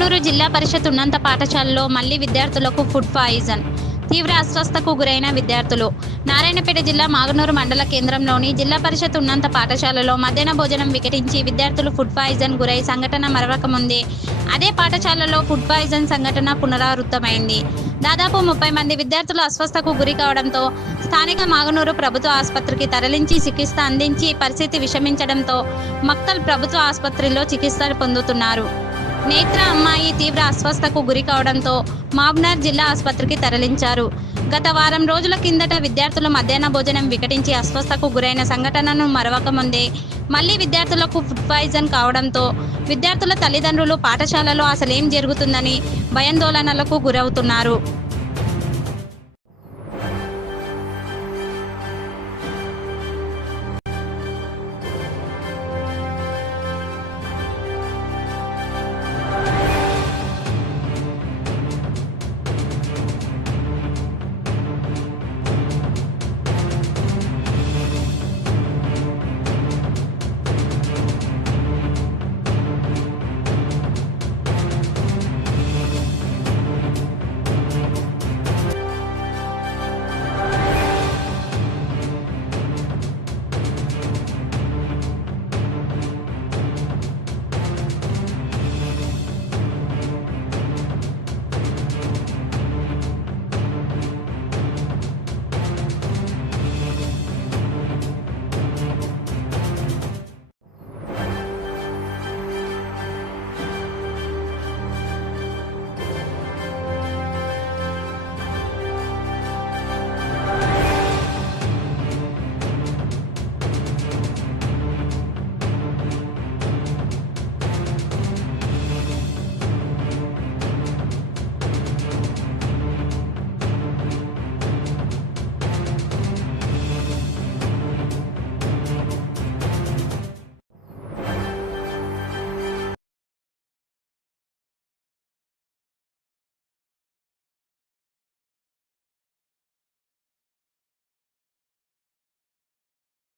మాగనూరు జిల్లా పరిషత్ ఉన్నత పాఠశాలలో మళ్లీ విద్యార్థులకు ఫుడ్ పాయిజన్. తీవ్ర అస్వస్థతకు గురైన విద్యార్థులు. నారాయణపేట జిల్లా మాగనూరు మండల కేంద్రంలోని జిల్లా పరిషత్ ఉన్నత పాఠశాలలో మధ్యాహ్న భోజనం వికటించి విద్యార్థులు ఫుడ్ పాయిజన్ గురై సంఘటన మరవకముందే అదే పాఠశాలలో ఫుడ్ పాయిజన్ సంఘటన పునరావృతమైంది. దాదాపు 30 మంది విద్యార్థులు అస్వస్థతకు గురి కావడంతో స్థానిక మాగనూరు ప్రభుత్వ ఆసుపత్రికి తరలించి చికిత్స అందించి పరిస్థితి విషమించడంతో మక్తల్ ప్రభుత్వ ఆసుపత్రిలో చికిత్స పొందుతున్నారు. నేత్ర అమ్మాయి తీవ్ర అస్వస్థతకు గురి కావడంతో మహబూబ్నగర్ జిల్లా ఆసుపత్రికి తరలించారు. గత వారం రోజుల కిందట విద్యార్థులు మధ్యాహ్న భోజనం వికటించి అస్వస్థతకు గురైన సంఘటనను మరవకముందే మళ్లీ విద్యార్థులకు ఫుడ్ పాయిజన్ కావడంతో విద్యార్థుల తల్లిదండ్రులు పాఠశాలలో అసలేం జరుగుతుందని భయాందోళనలకు గురవుతున్నారు.